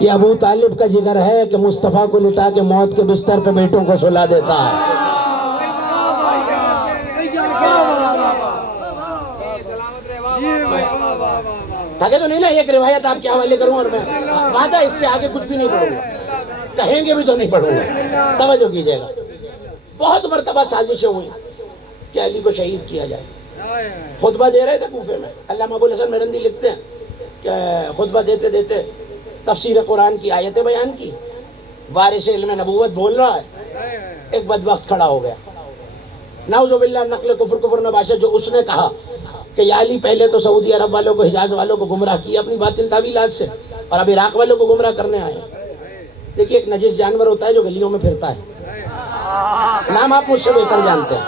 یہ ابو طالب کا جگر ہے کہ مصطفیٰ کو لٹا کے موت کے بستر پہ بیٹوں کو سلا دیتا ہے۔ تھکے تو نہیں نا؟ ایک روایت آپ کے حوالے کروں اور میں وعدہ اس سے آگے کچھ بھی نہیں پڑھوں گا، کہیں گے بھی تو نہیں پڑھوں گا، توجہ کیجئے گا۔ بہت مرتبہ سازشیں ہوئی کہ علی کو شہید کیا جائے۔ خطبہ دے رہے تھے کوفے میں، علامہ ابو الحسن مرندی لکھتے ہیں کہ خطبہ دیتے دیتے تفسیر قرآن کی آیتیں بیان کی، وارث علم نبوت بول رہا ہے، ایک بدبخت کھڑا ہو گیا، نعوذ باللہ نقل کفر نباشا، جو اس نے کہا کہ یا علی پہلے تو سعودی عرب والوں کو، حجاز والوں کو گمراہ کیا اپنی باطل تعویلات سے، اور اب عراق والوں کو گمراہ کرنے آئے۔ دیکھیے ایک نجس جانور ہوتا ہے جو گلیوں میں پھرتا ہے، نام آپ مجھ سے بہتر جانتے ہیں،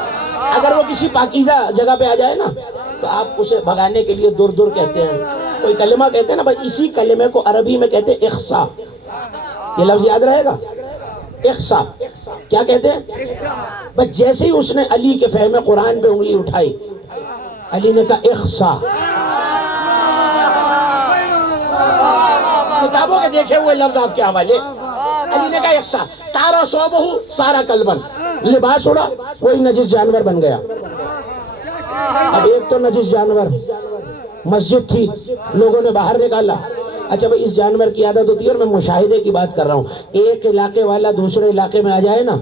اگر وہ کسی پاکیزہ جگہ پہ آ جائے نا تو آپ اسے بھگانے کے لیے دور دور کہتے ہیں، کوئی کلمہ کہتے ہیں نا بھائی، اسی کلمے کو عربی میں کہتے ہیں اخصا، یہ لفظ یاد رہے گا، اخصا کیا کہتے ہیں؟ بس جیسے ہی اس نے علی کے فہم قرآن پہ انگلی اٹھائی، علی نے کہا اخصا، کتابوں کے دیکھے ہوئے لفظ آپ کے حوالے، علی نے کہا اخصا، تارا صوبہ سارا کلبن، لباس اڑا وہی نجس جانور بن گیا۔ اب ایک تو نجس جانور، مسجد تھی، لوگوں نے باہر نکالا، اچھا بھئی اس جانور کی عادت ہوتی ہے، اور میں مشاہدے کی بات کر رہا ہوں، ایک علاقے والا دوسرے علاقے میں آ جائے نا،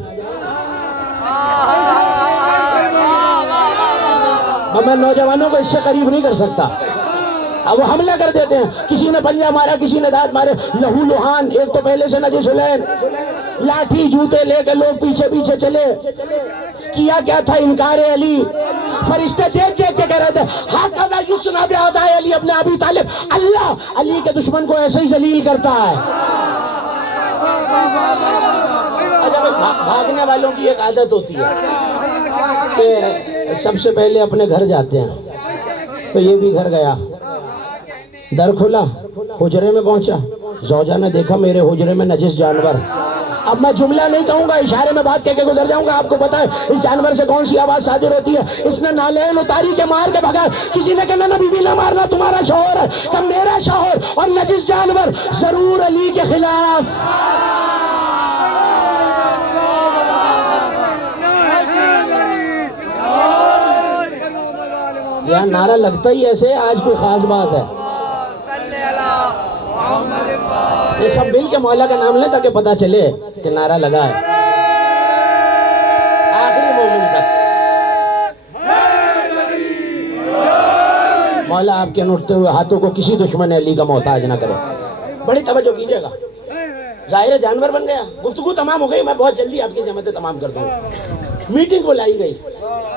میں نوجوانوں کو اس سے قریب نہیں کر سکتا، اب وہ حملہ کر دیتے ہیں، کسی نے پنجہ مارا، کسی نے دانت مارے، لہو لہان، ایک تو پہلے سے نجس حلین، لاٹھی جوتے لے کے لوگ پیچھے پیچھے چلے، کیا کیا تھا انکار علی، فرشتے دیکھ دیکھ کے کہہ رہے تھے ہاکذا یصنع باعداء علی ابن ابی طالب، اللہ علی کے دشمن کو ایسے ہی ذلیل کرتا ہے۔ بھاگنے والوں کی ایک عادت ہوتی ہے کہ سب سے پہلے اپنے گھر جاتے ہیں، تو یہ بھی گھر گیا، در کھلا، حجرے میں پہنچا، زوجہ نے دیکھا میرے حجرے میں نجس جانور، اب میں جملہ نہیں کہوں گا، اشارے میں بات کہہ کے گزر جاؤں گا، آپ کو پتا ہے اس جانور سے کون سی آواز صادر ہوتی ہے، اس نے نالین اتاری کے مار کے بھگا، کسی نے کہنا نبی بھی نہ مارنا تمہارا شوہر ہے، کہ میرا شوہر اور نجس جانور ضرور علی کے خلاف۔ یہاں نعرہ لگتا ہی ایسے، آج کوئی خاص بات ہے، یہ سب مل کے مولا کا نام لیں تاکہ پتا چلے کہ نعرہ لگا ہے، آخری مومن تک۔ مولا آپ کے نوٹتے ہوئے ہاتھوں کو کسی دشمن علی کا محتاج نہ کرے۔ بڑی توجہ کیجئے گا، ظاہر جانور بن گیا، گفتگو تمام ہو گئی، میں بہت جلدی آپ کی جماعتیں تمام کر دوں گا۔ میٹنگ بلائی گئی،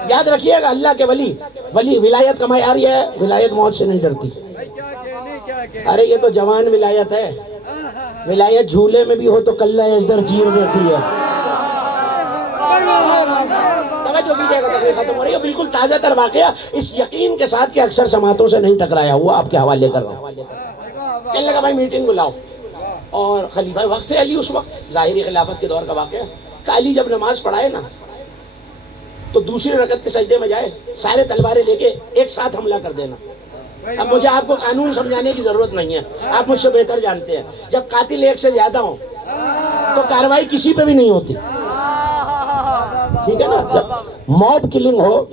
یاد رکھیے گا اللہ کے ولی ولایت کا معیار یہ ہے، ولایت موت سے نہیں ڈرتی۔ ارے یہ تو جوان ولایت ہے، ولایت جھولے میں بھی ہو تو کلہ اجدر چیر دیتی ہے۔ توجہ کیجئے گا، تقریر ختم ہو رہی ہے، بالکل تازہ تر واقعہ، اس یقین کے ساتھ کہ اکثر سماعتوں سے نہیں ٹکرایا ہوا، آپ کے حوالے کر رہا ہوں۔ کہنے لگا بھائی میٹنگ بلاؤ، اور خلیفہ وقت ہے علی اس وقت، ظاہری خلافت کے دور کا واقعہ، کہ علی جب نماز پڑھائے نا تو دوسری رکعت کے سجدے میں جائے، سارے تلواریں لے کے ایک ساتھ حملہ کر دینا۔ اب مجھے آپ کو قانون سمجھانے کی ضرورت نہیں ہے، آپ مجھ سے بہتر جانتے ہیں، جب قاتل ایک سے زیادہ ہوں تو کارروائی کسی پہ بھی نہیں ہوتی، ٹھیک ہے نا؟ جب موب کلنگ ہو،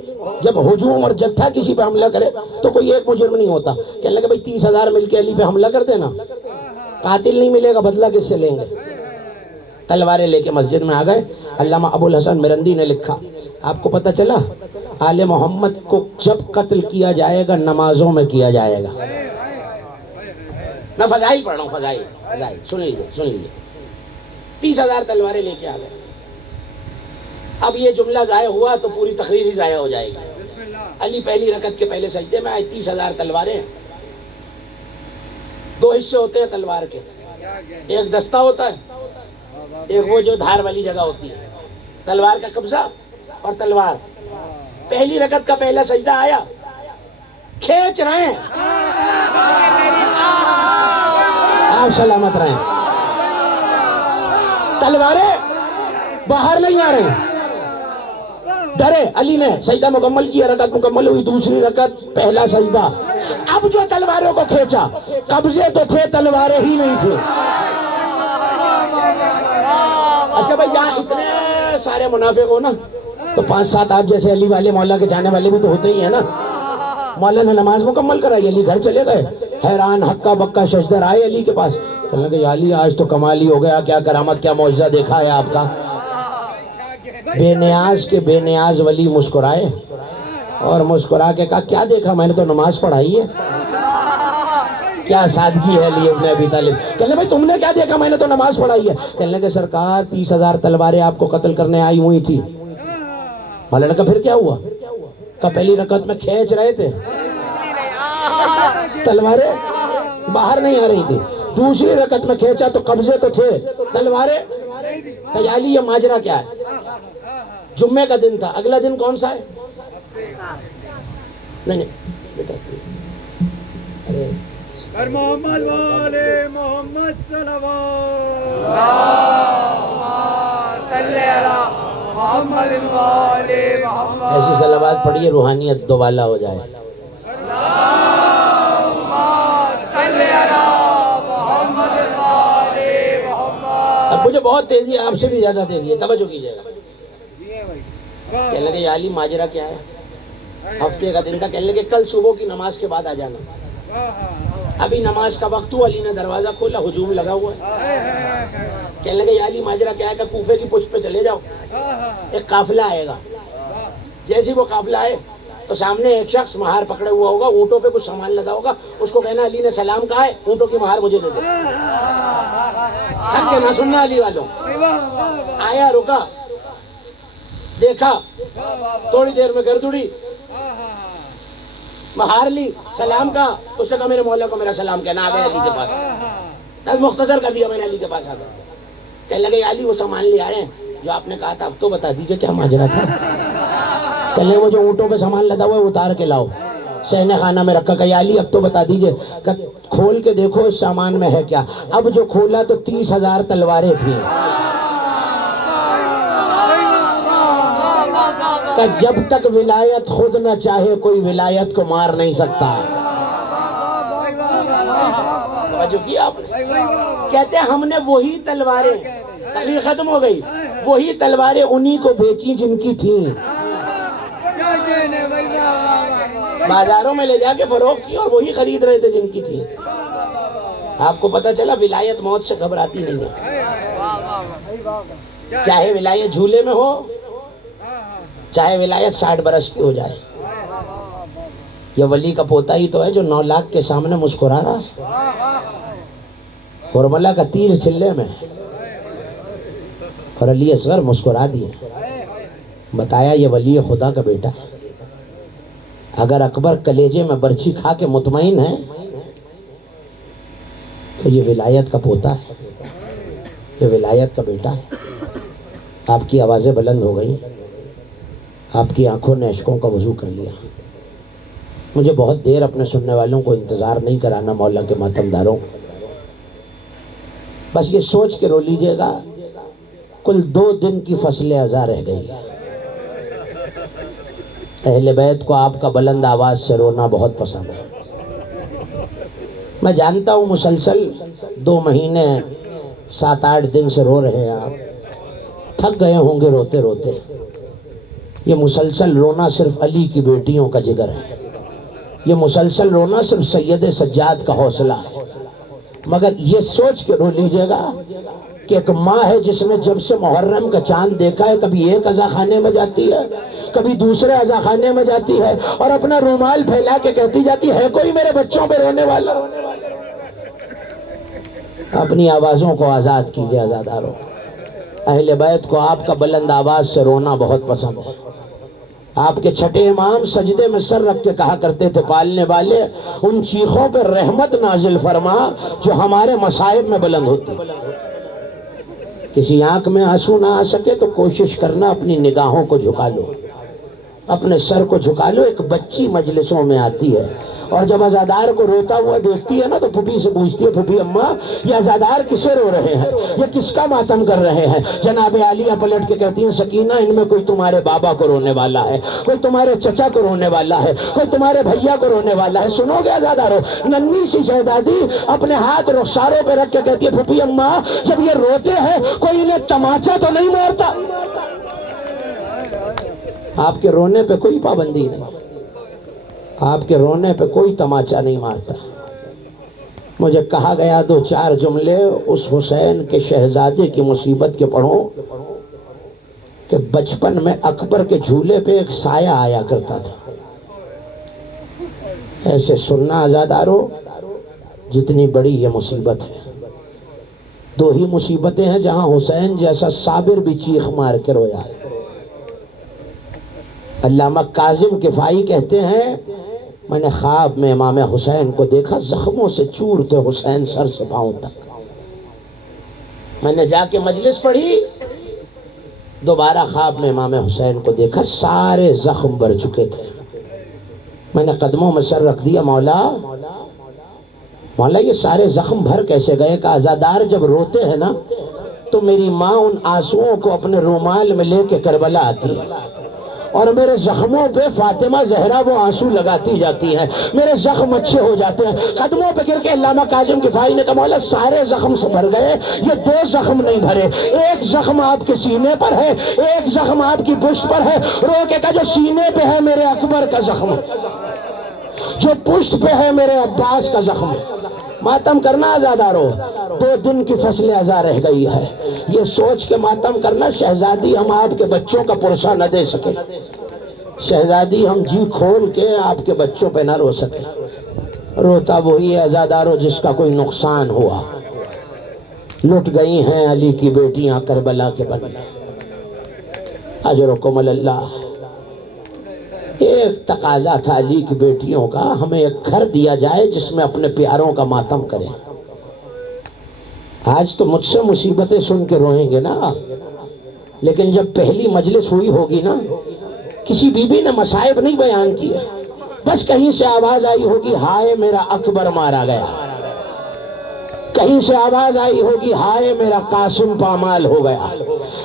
جب ہجوم اور جتھا کسی پہ حملہ کرے تو کوئی ایک مجرم نہیں ہوتا، کہنے لگا بھائی 30,000 مل کے علی پہ حملہ کر دینا، قاتل نہیں ملے گا، بدلہ کس سے لیں گے؟ تلواریں لے کے مسجد میں آ گئے۔ علامہ ابو الحسن مرندی نے لکھا، آپ کو پتہ چلا آل محمد کو جب قتل کیا جائے گا نمازوں میں کیا جائے گا۔ میں فضائل پڑھ رہا ہوں، فضائل سن لیجیے 30,000 تلواریں لے کے آ گئے۔ اب یہ جملہ ضائع ہوا تو پوری تقریر ہی ضائع ہو جائے گی۔ علی پہلی رکعت کے پہلے سجدے میں آئے، 30,000 تلواریں، دو حصے ہوتے ہیں تلوار کے، ایک دستہ ہوتا ہے، ایک وہ جو دھار والی جگہ ہوتی ہے، تلوار کا قبضہ اور تلوار۔ پہلی رکعت کا پہلا سجدہ آیا، کھینچ رہے ہیں، آپ سلامت رہیں، تلواریں باہر نہیں آ رہی، ڈرے، علی نے سجدہ مکمل کیا، رکعت مکمل ہوئی، دوسری رکعت پہلا سجدہ۔ اب جو تلواروں کو کھینچا، قبضے تو تھے، تلواریں ہی نہیں تھے۔ اچھا بھائی، یہاں اتنے سارے منافق ہو نا، تو 5-7 آپ جیسے علی والے، مولا کے جانے والے بھی تو ہوتے ہی ہیں نا۔ مولا نے نماز مکمل کرائی، علی گھر چلے گئے، حیران ہکا بکا ششدر آئے علی کے پاس، کہنے لگے یا علی آج تو کمال ہی ہو گیا، کیا کرامت، کیا معجزہ دیکھا ہے آپ کا۔ بے نیاز کے بے نیاز ولی مسکرائے اور مسکرا کے کہا کیا دیکھا، میں نے تو نماز پڑھائی ہے۔ کیا سادگی ہے علی ابن ابی طالب۔ کہنے بھائی تم نے کیا دیکھا، میں نے تو نماز پڑھائی ہے۔ کہنے لگے سرکار 30,000 تلواریں آپ کو قتل کرنے آئی ہوئی تھی۔ مولا نے کہا پھر کیا ہوا؟ کہا پہلی رکعت میں کھینچ رہے تھے، تلواریں باہر نہیں آ رہی تھی، دوسری رکعت میں کھینچا تو قبضے تو تھے، تلواریں۔ کہا یا علی یہ ماجرا کیا ہے؟ جمعے کا دن تھا، اگلا دن کون سا ہے؟ نہیں بیٹا، محمد والے محمد صلوات محمد والے محمد، ایسی صلوات پڑھیے روحانیت دوبالا ہو جائے۔ اب مجھے بہت تیزی ہے، آپ سے بھی زیادہ تیزی ہے، توجہ کیجیے گا۔ کہنے لگے یا علی ماجرا کیا ہے؟ ہفتے کا دن تھا۔ کہنے لگے کل صبح کی نماز کے بعد آ جانا۔ ابھی نماز کا وقت ہوا، علی نے دروازہ کھولا، ہجوم لگا ہوا ہے۔ کہنے لگے یا علی ماجرا کیا ہے؟ کہ کوفے کی پشت پہ چلے جاؤ، ایک قافلہ آئے گا، جیسے وہ قافلہ آئے تو سامنے ایک شخص مہار پکڑے ہوا ہوگا، اونٹوں پہ کچھ سامان لگا ہوگا، اس کو کہنا علی نے سلام کہا ہے، اونٹوں کی مہار مجھے دے دے۔ تھک کے نہ سننا علی والوں۔ آیا، رکا، دیکھا، تھوڑی دیر میں گردڑی، مہار لی، سلام کہا، اس نے کہا میرے مولا کو میرا سلام کہنا، آ گئے علی کے پاس۔ مختصر کر دیا میں نے، علی کے پاس آ گیا۔ کہنے لگے علی وہ سامان لے آئے جو آپ نے کہا تھا، اب تو بتا دیجئے کیا ماجرا تھا۔ کہنے وہ جو اونٹوں پہ سامان لدا ہوا ہے اتار کے لاؤ، صحن خانہ میں رکھا۔ کہ علی اب تو بتا دیجئے، کہ کھول کے دیکھو اس سامان میں ہے کیا۔ اب جو کھولا تو 30,000 تلواریں تھیں۔ کہ جب تک ولایت خود نہ چاہے کوئی ولایت کو مار نہیں سکتا۔ جو کیا آپ نے، کہتے ہیں ہم نے وہی تلواریں، تقریر ختم ہو گئی، وہی تلواریں انہی کو بیچی جن کی تھیں، بازاروں میں لے جا کے فروخت کی اور وہی خرید رہے تھے جن کی تھی۔ آپ کو پتا چلا ولایت موت سے گھبراتی نہیں ہے، چاہے ولایت جھولے میں ہو، چاہے ولایت 60 برس کی ہو جائے۔ یہ ولی کا پوتا ہی تو ہے جو 9 لاکھ کے سامنے مسکرا رہا ہے، کربلا کا تیر چلے میں، اور علی اصغر مسکرا دیے، بتایا یہ ولی خدا کا بیٹا ہے۔ اگر اکبر کلیجے میں برچھی کھا کے مطمئن ہے تو یہ ولایت کا پوتا ہے، یہ ولایت کا بیٹا ہے۔ آپ کی آوازیں بلند ہو گئی، آپ کی آنکھوں نے اشکوں کا وضو کر لیا۔ مجھے بہت دیر اپنے سننے والوں کو انتظار نہیں کرانا، مولا کے ماتم داروں، بس یہ سوچ کے رو لیجئے گا کل 2 دن کی فصل ازاں رہ گئی۔ اہل بیت کو آپ کا بلند آواز سے رونا بہت پسند ہے۔ میں جانتا ہوں مسلسل 2 مہینے 7-8 دن سے رو رہے ہیں آپ، تھک گئے ہوں گے روتے روتے۔ یہ مسلسل رونا صرف علی کی بیٹیوں کا جگر ہے، یہ مسلسل رونا صرف سید سجاد کا حوصلہ ہے۔ مگر یہ سوچ کے رو لیجئے گا کہ ایک ماں ہے جس نے جب سے محرم کا چاند دیکھا ہے، کبھی ایک عزا خانے میں جاتی ہے، کبھی دوسرے عزا خانے میں جاتی ہے، اور اپنا رومال پھیلا کے کہتی جاتی ہے کوئی میرے بچوں پہ رونے والا۔ اپنی آوازوں کو آزاد کیجئے آزاداروں۔ اہل بیت کو آپ کا بلند آواز سے رونا بہت پسند ہے۔ آپ کے چھٹے امام سجدے میں سر رکھ کے کہا کرتے تھے پالنے والے ان چیخوں پہ رحمت نازل فرما جو ہمارے مصائب میں بلند ہوتی۔ کسی آنکھ میں آنسو نہ آ سکے تو کوشش کرنا اپنی نگاہوں کو جھکا لو، اپنے سر کو جھکا لو. ایک بچی مجلسوں میں آتی ہے اور جب عزادار کو روتا ہوا دیکھتی ہے نا تو پھوپھی سے پوچھتی ہے, پھوپھی اماں یہ عزادار کسے رو رہے ہیں, یہ کس کا ماتم کر رہے ہیں؟ جناب عالیہ پلٹ کے کہتی ہیں سکینہ ان میں کوئی تمہارے بابا کو رونے والا ہے, کوئی تمہارے چچا کو رونے والا ہے, کوئی تمہارے بھیا کو رونے والا ہے. سنو گے عزادارو, ننھی سی شہزادی اپنے ہاتھ رخساروں پہ رکھ کے کہتی ہے پھوپھی اماں جب یہ روتے ہیں کوئی انہیں تماچا تو نہیں مارتا؟ آپ کے رونے پہ کوئی پابندی نہیں, آپ کے رونے پہ کوئی تماچا نہیں مارتا. مجھے کہا گیا 2-4 جملے اس حسین کے شہزادے کی مصیبت کے پڑھو کہ بچپن میں اکبر کے جھولے پہ ایک سایہ آیا کرتا تھا. ایسے سننا عزادارو, جتنی بڑی یہ مصیبت ہے. 2 ہی مصیبتیں ہیں جہاں حسین جیسا صابر بھی چیخ مار کے رویا ہے. علامہ کاظم کفائی کہتے ہیں میں نے خواب میں امام حسین کو دیکھا زخموں سے چور تھے حسین سر سے پاؤں تک. میں نے جا کے مجلس پڑھی, دوبارہ خواب میں امام حسین کو دیکھا سارے زخم بھر چکے تھے. میں نے قدموں میں سر رکھ دیا, مولا یہ سارے زخم بھر کیسے گئے؟ کہ عزادار جب روتے ہیں نا تو میری ماں ان آنسوؤں کو اپنے رومال میں لے کے کربلا آتی ہے اور میرے زخموں پہ فاطمہ زہرا وہ آنسو لگاتی جاتی ہیں, میرے زخم اچھے ہو جاتے ہیں. قدموں پہ گر کے علامہ کاظم کفائی نے کہا مولا سارے زخم سے بھر گئے, یہ 2 زخم نہیں بھرے. ایک زخم آپ کے سینے پر ہے, ایک زخم آپ کی پشت پر ہے. رو کے کہا جو سینے پہ ہے میرے اکبر کا زخم, جو پشت پہ ہے میرے عباس کا زخم. ماتم کرنا عزادارو, 2 دن کی فصل عزا رہ گئی ہے. یہ سوچ کے ماتم کرنا شہزادی ہم آپ کے بچوں کا پرسہ نہ دے سکے, شہزادی ہم جی کھول کے آپ کے بچوں پہ نہ رو سکے. روتا وہی ہے عزادارو جس کا کوئی نقصان ہوا. لٹ گئی ہیں علی کی بیٹیاں کربلا کے بدلے. اجرکم اللہ. ایک تقاضا تھا علی کی بیٹیوں کا, ہمیں ایک گھر دیا جائے جس میں اپنے پیاروں کا ماتم کریں. آج تو مجھ سے مصیبتیں سن کے روئیں گے نا, لیکن جب پہلی مجلس ہوئی ہوگی نا, کسی بی بی نے مصائب نہیں بیان کیے, بس کہیں سے آواز آئی ہوگی ہائے میرا اکبر مارا گیا, کہیں سے آواز آئی ہوگی ہائے میرا قاسم پامال ہو گیا,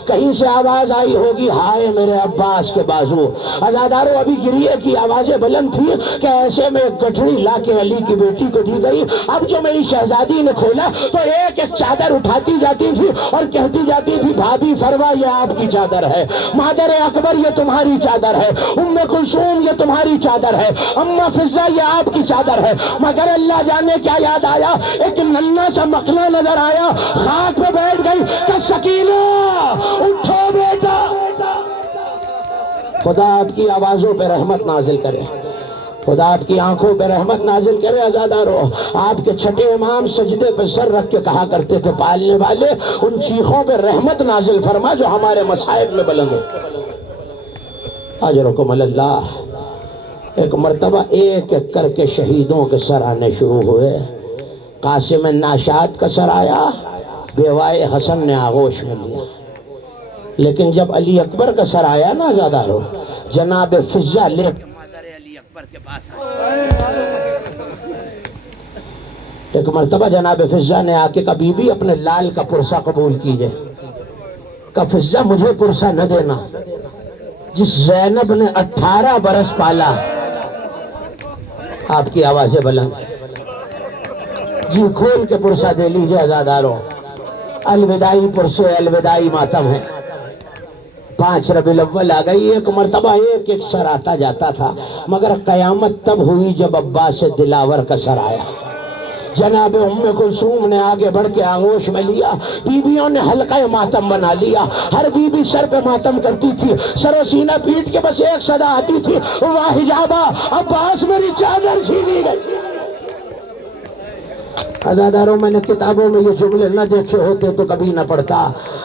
کہیں سے آواز آئی ہوگی ہائے میرے عباس کے بازو. عزادارو ابھی گریے کی آوازیں بلند تھی کہ ایسے میں ایک گٹھڑی لا کے علی کی بیٹی کو دی گئی. اب جو میری شہزادی نے کھولا تو ایک ایک چادر اٹھاتی جاتی تھی اور کہتی جاتی تھی بھابھی فروا یہ آپ کی چادر ہے, مادر اکبر یہ تمہاری چادر ہے, ام کلثوم یہ تمہاری چادر ہے, اماں فضہ یہ آپ کی چادر ہے. مگر اللہ جانے کیا یاد آیا, ایک ننھا سا مخنا نظر آیا, خاک پہ بیٹھ گئی کہ سکینہ اٹھو بیٹا. خدا آپ کی آوازوں پہ رحمت نازل کرے, خدا آپ کی آنکھوں پہ رحمت نازل کرے. عزادارو آپ کے چھٹے امام سجدے پہ سر رکھ کے کہا کرتے تھے پالنے والے ان چیخوں پہ رحمت نازل فرما جو ہمارے مصائب میں بلند ہو. اجرکم اللہ. ایک مرتبہ ایک ایک کر کے شہیدوں کے سر آنے شروع ہوئے. قاسم ناشاد کا سر آیا, بیوائے حسن نے آغوش میں لیا. لیکن جب علی اکبر کا سر آیا نا عزادارو, جناب فضہ لے کے مادر علی اکبر کے پاس آیا. ایک مرتبہ جناب فضہ نے آ کے کہا بی بی اپنے لال کا پرسہ قبول کیجئے. کہا فضہ مجھے پرسہ نہ دینا جس زینب نے 18 برس پالا. آپ کی آوازیں بلند, جی کھول کے پرسہ دے لیجئے عزادارو. الوداعی پرسے الوداعی ماتم ہے. 5 ربیع الاول آ گئی. ایک مرتبہ ایک ایک سر آتا جاتا تھا, مگر قیامت تب ہوئی جب عباس دلاور کا سر آیا. جناب ام کلثوم نے آگے بڑھ کے آغوش میں لیا. بیویوں نے حلقہ ماتم بنا لیا. ہر بی بی سر پہ ماتم کرتی تھی, سر و سینہ پیٹ کے بس ایک صدا آتی تھی, واہ حجابہ عباس میری چادر چھینی گئی. عزاداروں میں نے کتابوں میں یہ جملے نہ دیکھے ہوتے تو کبھی نہ پڑھتا.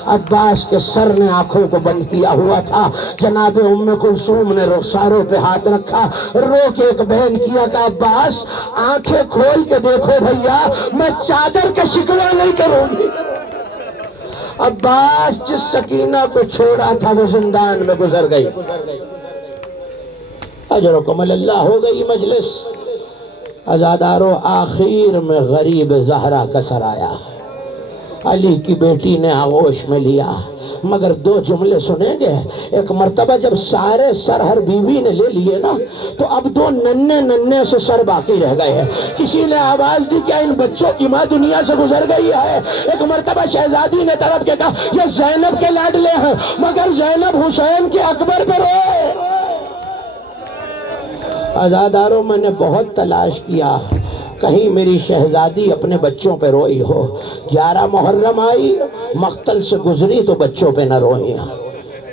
عباس کے سر نے آنکھوں کو بند کیا ہوا تھا. جناب ام کلثوم نے رخساروں پہ ہاتھ رکھا, رو کے ایک بہن کیا کہ عباس آنکھیں کھول کے دیکھو بھیا, میں چادر کا شکوہ نہیں کروں گی. عباس جس سکینہ کو چھوڑا تھا وہ زندان میں گزر گئی. اجرکم اللہ. ہو گئی مجلس. عزادارو آخر میں غریب زہرا کا سرایا علی کی بیٹی نے آغوش میں لیا. مگر دو جملے سنیں گے. ایک مرتبہ جب سارے سر ہر بیوی نے لے لیے نا تو اب دو ننھے سے سر باقی رہ گئے. کسی نے آواز دی کیا ان بچوں کی ماں دنیا سے گزر گئی ہے؟ ایک مرتبہ شہزادی نے طرف کے کہا یہ زینب کے لاڈلے ہیں. مگر زینب حسین کے اکبر پہ روئے. عزاداروں میں نے بہت تلاش کیا کہیں میری شہزادی اپنے بچوں پہ روئی ہو. 11 محرم آئی مقتل سے گزری تو بچوں پہ نہ روئی.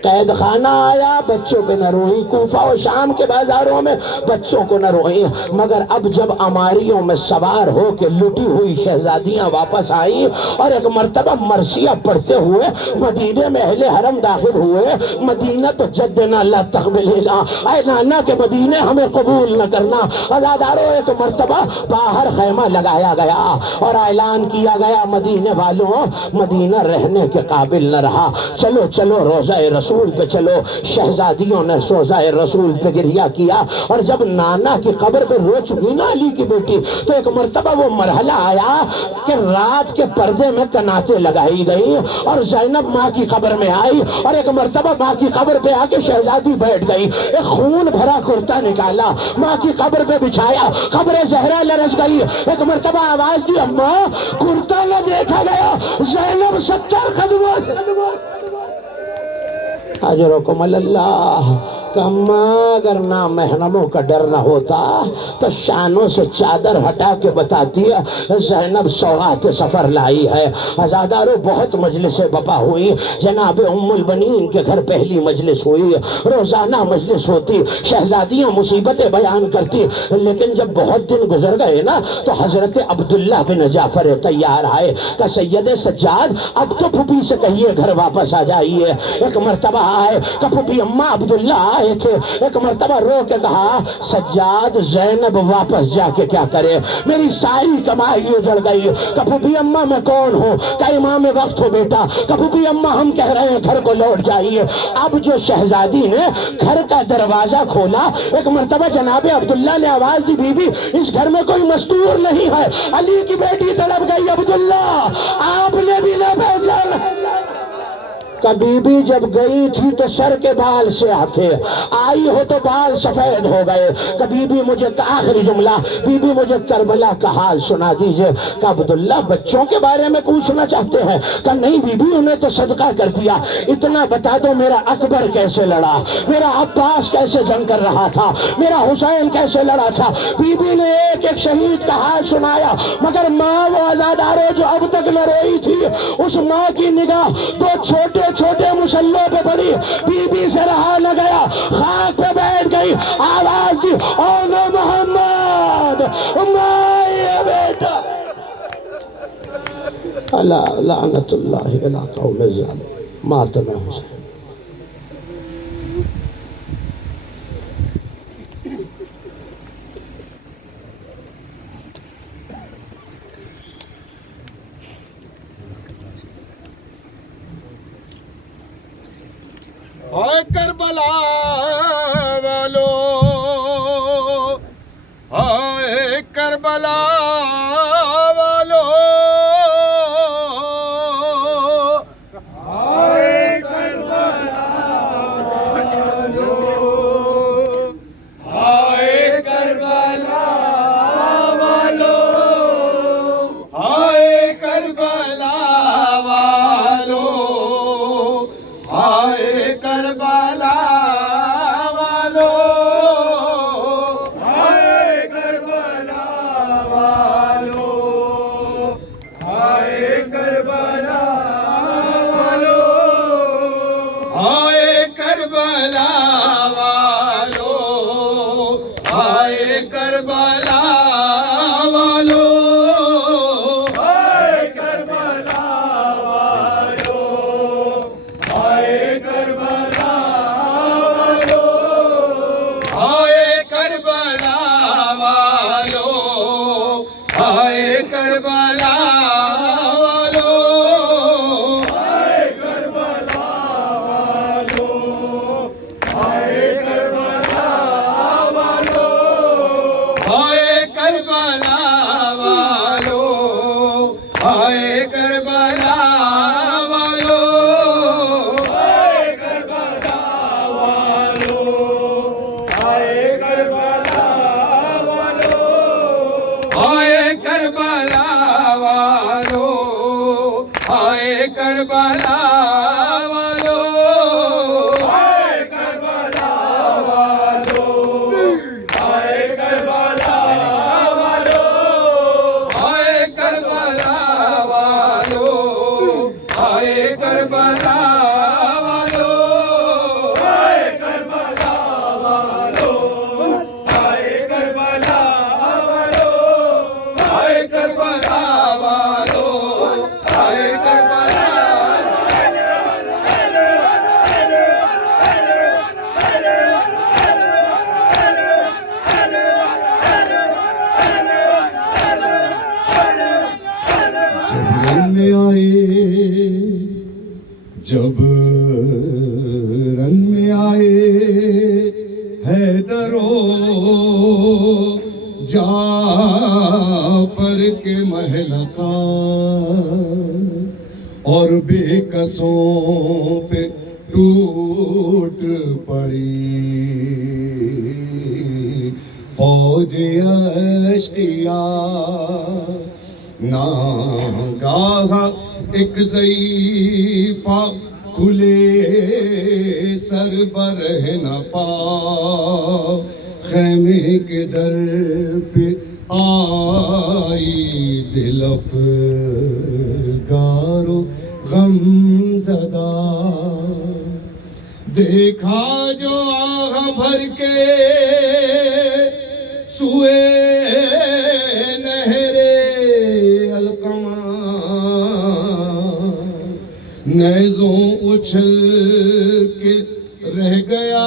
قید خانہ آیا بچوں پہ نہ روئی. کوفہ و شام کے بازاروں میں بچوں کو نہ روئی. مگر اب جب اماریوں میں سوار ہو کے لٹی ہوئی شہزادیاں واپس آئیں اور ایک مرتبہ مرثیہ پڑھتے ہوئے مدینے میں اہل حرم داخل ہوئے. مدینہ تو جدنا لا تقبلنا، اے نانا کے مدینے ہمیں قبول نہ کرنا. عزاداروں ایک مرتبہ باہر خیمہ لگایا گیا اور اعلان کیا گیا مدینے والوں مدینہ رہنے کے قابل نہ رہا، چلو چلو روضہ رسول پہ چلو. شہزادیوں نے روضہ رسول پہ گریہ کیا. اور جب نانا کی قبر پہ رو چکی نا علی کی بیٹی تو ایک مرتبہ وہ مرحلہ آیا کہ رات کے پردے میں کناتیں لگائی گئی اور زینب ماں کی قبر میں آئی اور ایک مرتبہ ماں کی قبر پہ آ کے شہزادی بیٹھ گئی. ایک خون بھرا کرتا نکالا ماں کی قبر پہ بچھایا. قبر زہرا لرز گئی. ایک مرتبہ آواز دی اماں کرتا نہ دیکھا گیا. زینب 70 قدموں سے. اجرکم اللہ. اگر نامحرموں کا ڈر نہ ہوتا تو شانوں سے چادر ہٹا کے بتاتی ہے زینب سوغات سفر لائی ہے. عزاداروں بہت مجلسیں بپا ہوئی. جناب ام البنین کے گھر پہلی مجلس ہوئی. روزانہ مجلس ہوتی. شہزادیاں مصیبتیں بیان کرتی. لیکن جب بہت دن گزر گئے نا تو حضرت عبداللہ بن جعفر تیار آئے کہ سید سجاد اب تو پھوپھی سے کہیے گھر واپس آ جائیے. ایک مرتبہ آئے کہ پھوپھی اماں عبداللہ آئے تھے. ایک مرتبہ رو کے کہا سجاد زینب واپس جا کے کیا کرے، میری ساری کمائی اجڑ گئی. کہ پھوپھی اماں میں کون ہوں؟ کہ امام وقت ہو بیٹا. کہ پھوپھی اماں ہم کہہ رہے ہیں گھر کو لوٹ جائیے. اب جو شہزادی نے گھر کا دروازہ کھولا ایک مرتبہ جناب عبداللہ نے آواز دی بی بی اس گھر میں کوئی مستور نہیں ہے. علی کی بیٹی تڑپ گئی عبداللہ آپ نے بھی نہ پہچانا. کبھی بھی جب گئی تھی تو سر کے بال سے آتے، آئی ہو تو بال سفید ہو گئے. کبھی بھی مجھے آخری جملہ بی بی مجھے کربلا کا حال سنا دیجئے. کہ عبداللہ بچوں کے بارے میں پوچھنا چاہتے ہیں؟ کہ نہیں بی بی انہیں تو صدقہ کر دیا. اتنا بتا دو میرا اکبر کیسے لڑا، میرا عباس کیسے جنگ کر رہا تھا، میرا حسین کیسے لڑا تھا. بی بی نے ایک ایک شہید کا حال سنایا. مگر ماں وہ عزاداروں جو اب تک نہ روئی تھی اس ماں کی نگاہ دو چھوٹے چھوٹے مسلوں پہ پڑی. بی بی سے رہا نہ گیا، خاک پہ بیٹھ گئی. آواز دی او نو محمد مائے بیٹا. اللہ لعنت اللہ علی قوم الظالم. ماتم حسین. اے کربلا والو، اے کربلا والو، اے کربلا والو، اے کربلا والو، اے کربلا والو، اے کربلا والو، اے کربلا والو، اے کربلا والو، اے کربلا والو، اے کربلا والو، اے کربلا والو، اے کربلا والو، اے کربلا والو، اے کربلا والو، اے کربلا والو، اے کربلا والو ہائے کربلا والو ہائے کربلا والو ہائے کربلا والو ہائے کربلا والو ہائے کربلا والو ہائے کربلا والو ہائے کربلا والو ہائے کربلا والو ہائے کربلا والو ہائے کربلا والو ہائے کربلا والو ہائے کربلا جب رن میں آئے حیدر و جعفر کے محلقہ اور بے کسوں پہ ٹوٹ پڑی فوج اشقیاء ناگاہ ایک ضعیفہ کھلے سر برہ نہ پا خیمے کے در پہ آئی دل افگار و غم زدہ دیکھا جو آہ بھر کے سوئے نیزوں اچھل کے رہ گیا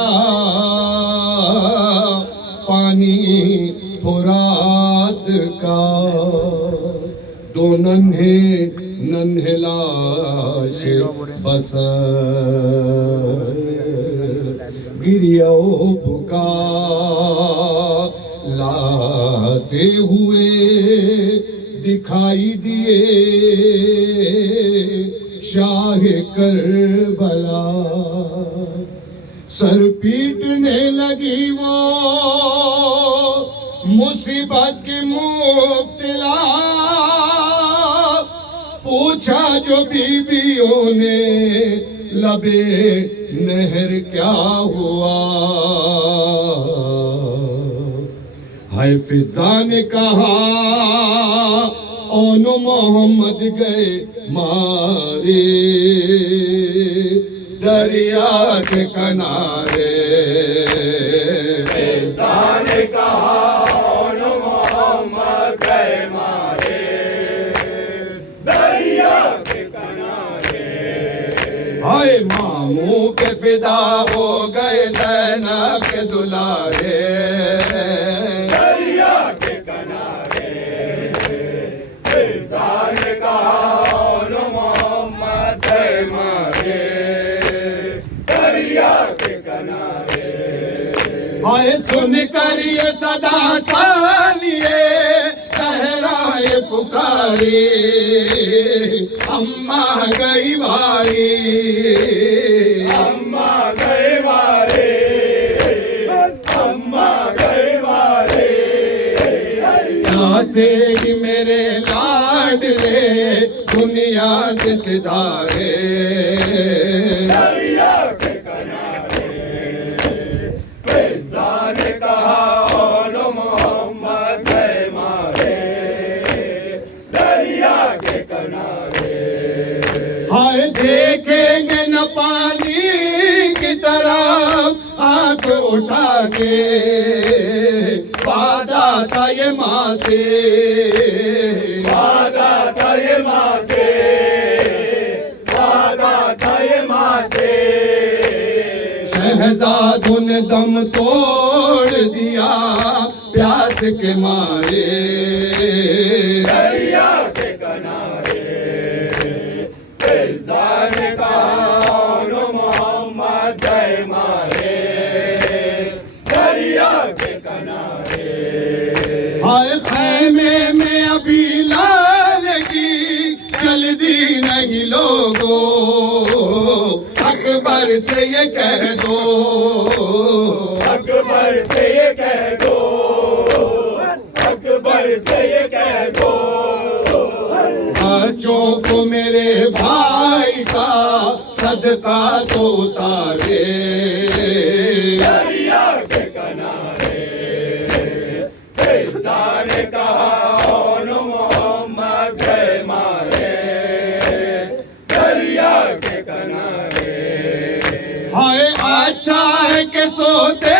پانی فرات کا دو ننھے ننھے لاش بس گریا و بکا لاتے ہوئے دکھائی دیے شاہ کربلا سر پیٹنے لگی وہ مصیبت کی مبتلا پوچھا جو بیویوں نے لبے نہر کیا ہوا ہے فضا نے کہا اون محمد گئے مارے دریا کے کنارے فضا نے کہا اون محمد گئے مارے دریا کے کنارے ہائے ماموں کے فدا ہو گئے زینب کے دلارے دریا کے کنارے فضا نے کہا اون محمد گئے مارے دریا کے کنارے ہائے سن کر یہ صدا ثانیے صحرائے پکاری اماں گئی بھائی اماں گئے مارے اماں گئے مارے سے ہی میرے لاڈلے دنیا سے سدھارے دریا کے کنارے فضا نے کہا اون محمد گئے مارے دریا کے کنارے ہائے دیکھیں گے نہ پانی کی طرف آنکھ اٹھا کے وعدہ تھا یہ ماں سے وعدہ تھا یہ ماں سے وعدہ تھا یہ ماں سے شہزادوں نے دم توڑ دیا پیاس کے مارے دریا کے کنارے فضا نے کہا اون محمد گئے مارے دریا کے کنارے ہائے خیمے میں ابھی لال کی جلدی نہیں لوگو اکبر سے یہ کہہ دو اکبر سے یہ کہہ دو اکبر سے یہ کہہ دو بچوں کو میرے بھائی کا صدقہ تو اتارے دریا کے کنارے فیضا نے کہا اون محمد گئے مارے دریا کے کنارے ہائے اچھا ہے کہ سوتے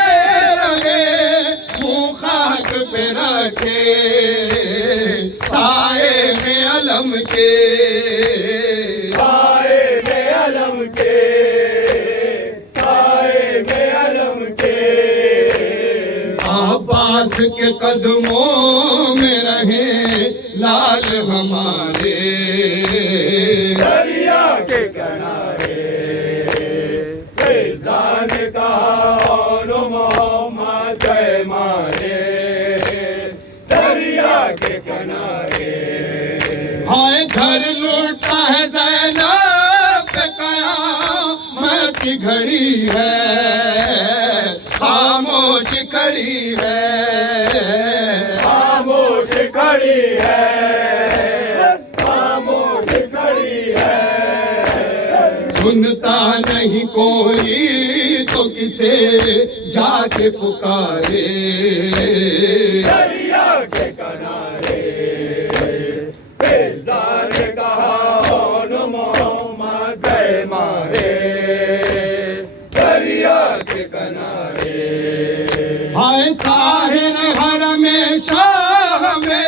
رہے منہ خاک پہ رکھے سائے میں علم کے سائے میں علم کے سائے میں علم کے عباس کے قدموں میں رہے لال ہمارے دریا کے کنارے فیضا نے کہا اون محمد گئے مارے دریا کے کنارے ہائے گھر لوٹا ہے زینب پہ قیامت کی گھڑی ہے خاموش کھڑی ہے خاموش کھڑی ہے خاموش کھڑی ہے سنتا نہیں کوئی تو کسے جا کے پکارے دریا کے کنارے فیضا نے کہا اون محمد گئے مارے دریا کے کنارے ہائے ساحر حرم شاہ میں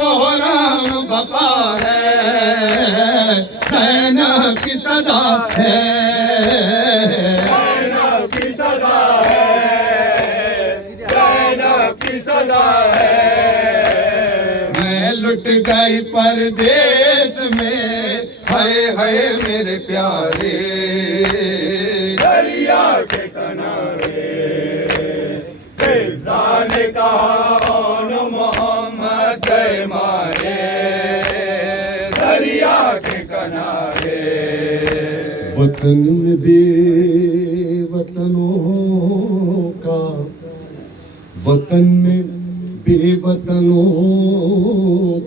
احرام بپا ہے زینب کی صدا ہے زینب کی صدا ہے زینب کی صدا ہے میں لٹ گئی پردیس میں ہائے ہائے میرے پیارے دریا کے کنارے فیضا نے کہا اون محمد گئے مارے دریا کے کنارے وطن میں بے وطنوں کا وطن میں بے وطنوں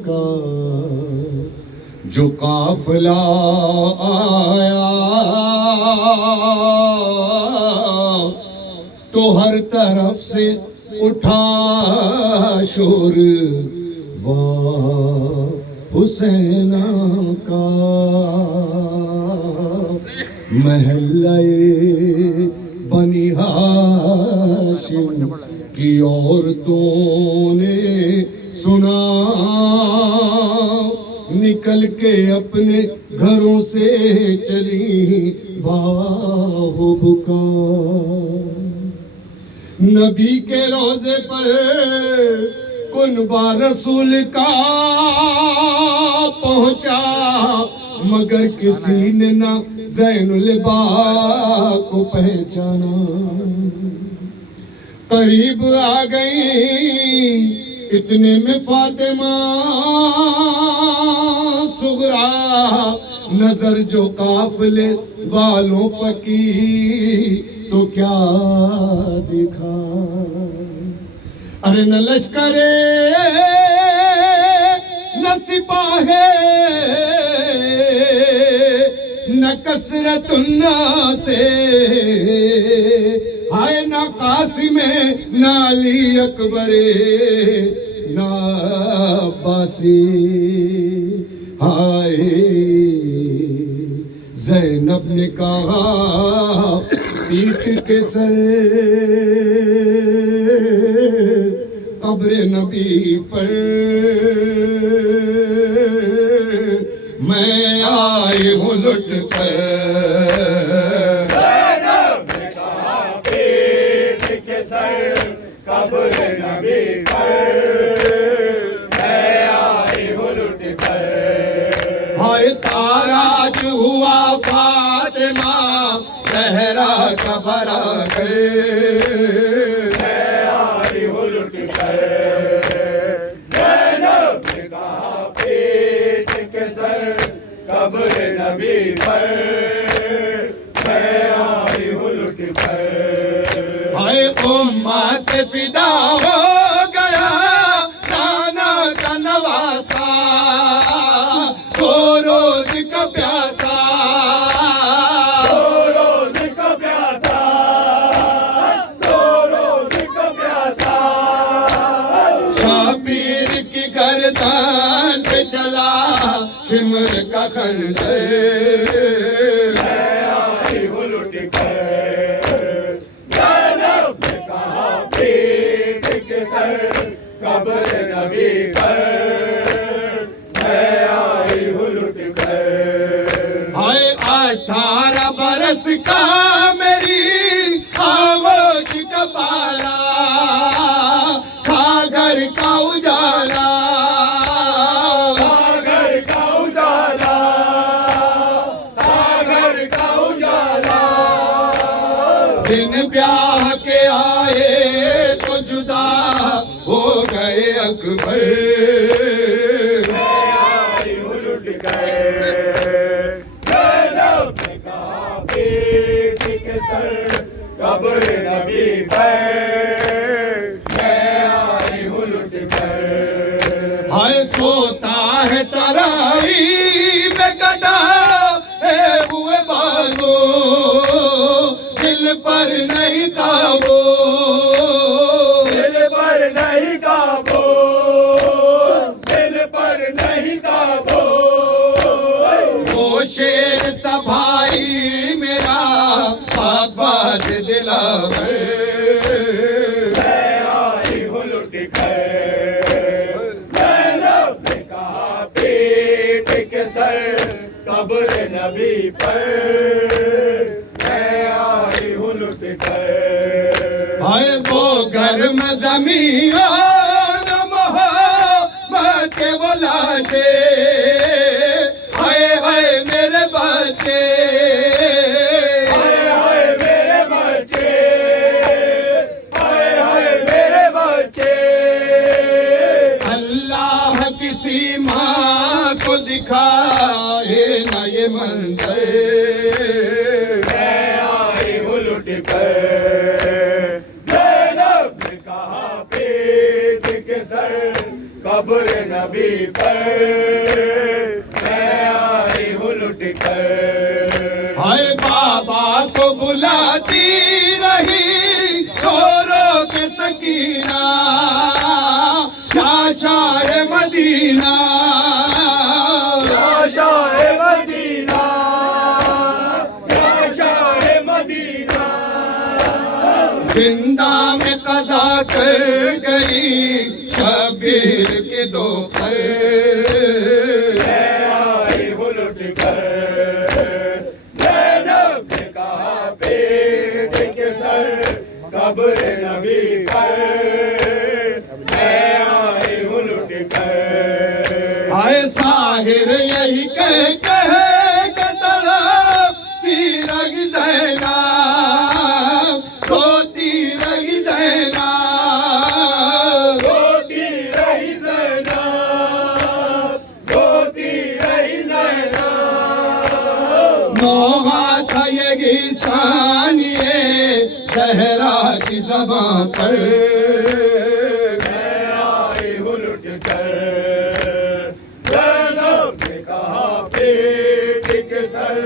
کا جو قافلہ آیا تو ہر طرف سے اٹھا شور واہ حسین کا محلہ بنی ہاشم کی عورتوں نے سنا نکل کے اپنے گھروں سے چلی باہ بکا نبی کے روزے پر کنبہ رسول کا پہنچا مگر کسی نے نہ زین العبا کو پہچانا قریب آ گئی اتنے میں فاطمہ صغرا نظر جو قافلے والوں پکی تو کیا دکھا ارے نہ لشکرے نہ سپاہے نہ کثرت الناس ہائے نہ قاسم نہ علی اکبر نہ عباسی ہائے زینب نے کہا پیٹ کے سر قبر نبی پر میں آئی ہوں لٹ کر زینب نے کہا پیٹ کے سر قبر نبی پر میں آئی ہوں لٹ کر ہائے تاراج ہوا فاطمہ زہرا کا بھرا کر میں آئی ہوں لٹ کر زینب نے کہا پیٹ کے سر قبر نبی پر میں آئی ہوں لٹ کر ہائے امت فدا ہو گیا نانا کا نواسا تو روز کا پیاسا روز کا پیاسا تو روز کا پیاسا شبیر کی گردن پہ چلا شمر کا خنجر میں آئی ہوں لٹ کر زینب نے کہا پیٹ کے سر قبر نبی پر میں آئی ہوں لٹ کر ہائے 18 برس کا میری آغوش کا پالا تھا گھر کا اجالا گھر کا اجالا گھر کا اجالا دن بیاہ کے آئے تو جدا ہو گئے اکبر میں آئی ہوں لٹ کر زینب نے کہا پیٹ کے سر قبر نبی پر میں آئی ہوں لٹ کر ہائے سوتا ہے ترائی میں کٹا اے ہوئے بازو دل پر نہیں قابو دل پر نہیں قابو دل پر نہیں قابو وہ شیر سا بھائی میرا عباس دلاور میں آئی ہوں لٹ کر زینب نے کہا پیٹ کے سر قبر نبی پر میں آئی ہوں لٹ کر ہائے وہ گرم زمین محبت کے وہ لاشے ہائے ہائے میرے بچے ہائے ہائے میرے بچے ہائے ہائے میرے بچے اللہ کسی ماں کو دکھائے نہ یہ منظر میں آئی ہوں لٹ کر زینب نے کہا پیٹ کے سر قبر نبی پر میں آئی ہوں لٹ کر ہائے بابا کو بلاتی رہی رو رو کے سکینہ یا شاہ مدینہ یا شاہ مدینہ یا شاہ مدینہ زندہ میں قضا کر گئی شبیر کے دو پر میں آئی ہوں لٹ کر زینب نے کہا پیٹ کے سر قبر نبی پر میں آئی ہوں لٹ کر آئے ساحر یہی کہہ کہ تڑپتی رہی زینب روتی رہی زینب روتی رہی زینب روتی رہی زینب نوحہ تھا یہی ثانیے زہرا کی زباں پر میں آئی ہوں لٹ کر زینب نے کہا پیٹ کے سر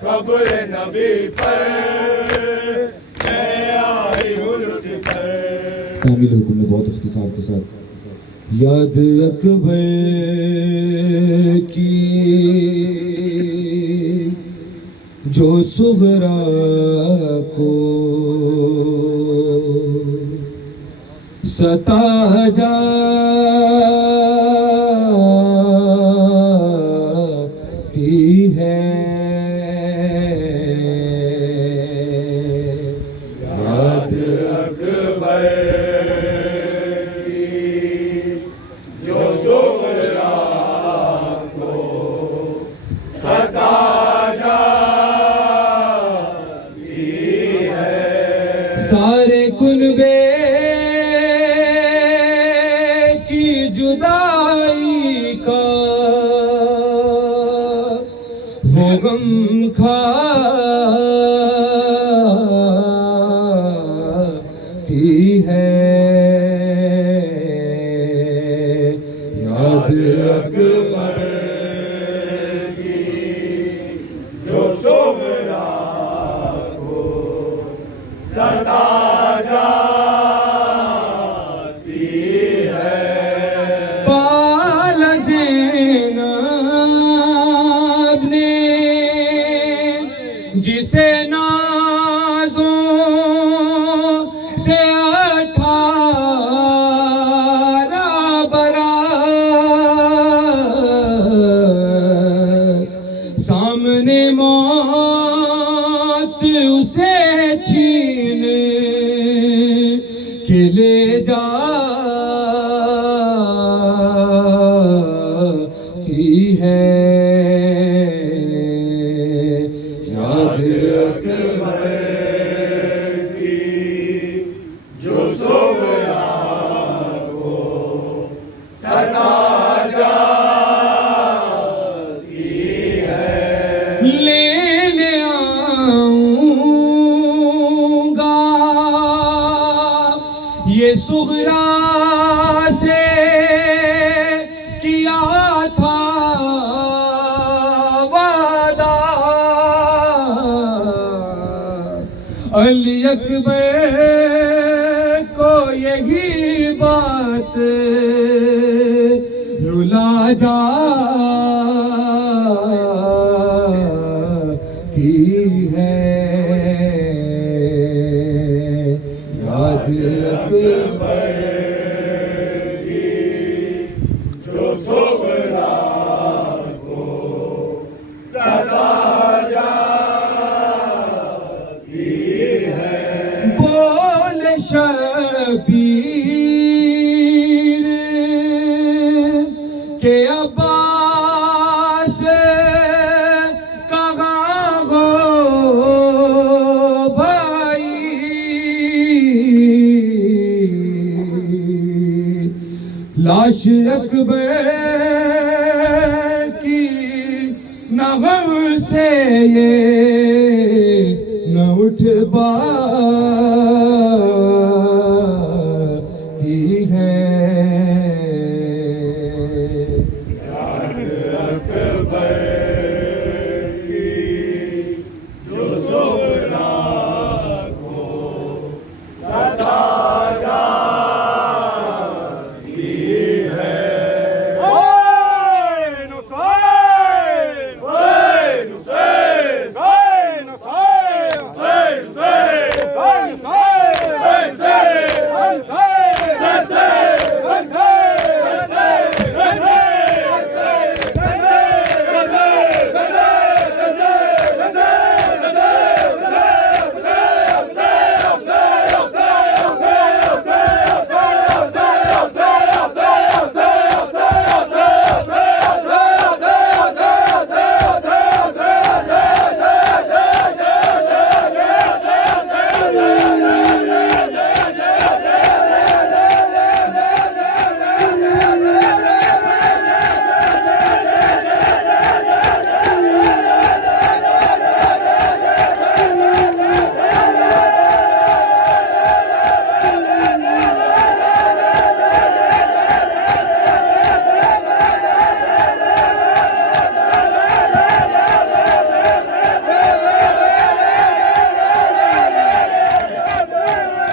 قبر نبی پر میں آئی ہوں لٹ کر کامل حکم میں بہت اختصار کے ساتھ یاد اکبر کی جو صغرا کو ستا جاتی ہے یاد اکبر کی جو صغرا کو ستا جاتی ہے سارے کنبے کی جدائی کا وہ غم کھاتی ہے یاد اکبر جو سغرا کو ستا جاتی ہے پال زینب نے جسے نازوں سے 18 برس سامنے موت اسے چھین کے لے جاتی ہے یاد اکبر کی جو سغرا کو ستا جاتی ہے لینے آؤں گا یہ صغرا سے کیا تھا وعدہ علی اکبر کو یہی بات رلا جاتی ہے یاد اکبر جو سغرا کو ستا جاتی ہے بول شبیر کہ عباس کہاں ہو بھائی لاش اکبر کی نہ غم سے یہ نہ اٹھ پاتی ہے اکبر کی جو سغرا کو ستا جاتی ہے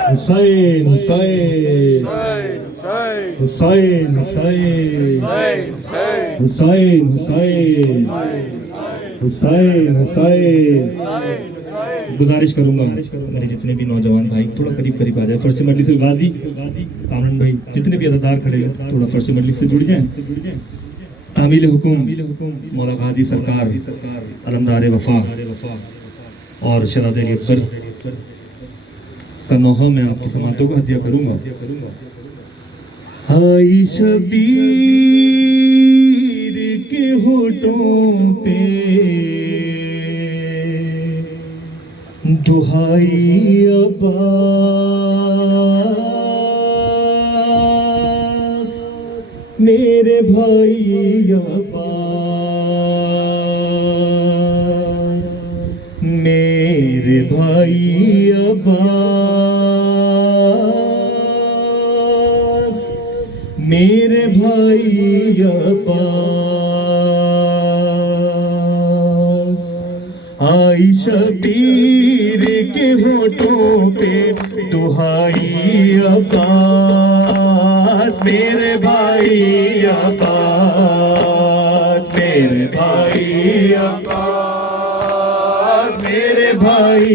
حسین حسین حسین حسین حسین حسین حسین حسین حسین حسین حسین حسین گزارش کروں گا میرے جتنے بھی نوجوان بھائی تھوڑا قریب قریب آ جائے. فرش مجلس غازی کامران بھائی جتنے بھی ادادار کھڑے ہیں تھوڑا فرش مجلس سے جڑ جائیں. تعمیل حکم مولا غازی سرکار علمدار وفا اور شہزاد علی اکبر کا نوحہ میں آپ کی سماعتوں کو ہدیہ کروں گا. آئی شبیر کے ہونٹوں پہ دہائی عباس میرے بھائی عباس میرے بھائی عباس، میرے بھائی عباس، آئی شبیر کے ہونٹوں پہ دہائی عباس، میرے بھائی عباس، میرے بھائی عباس، میرے بھائی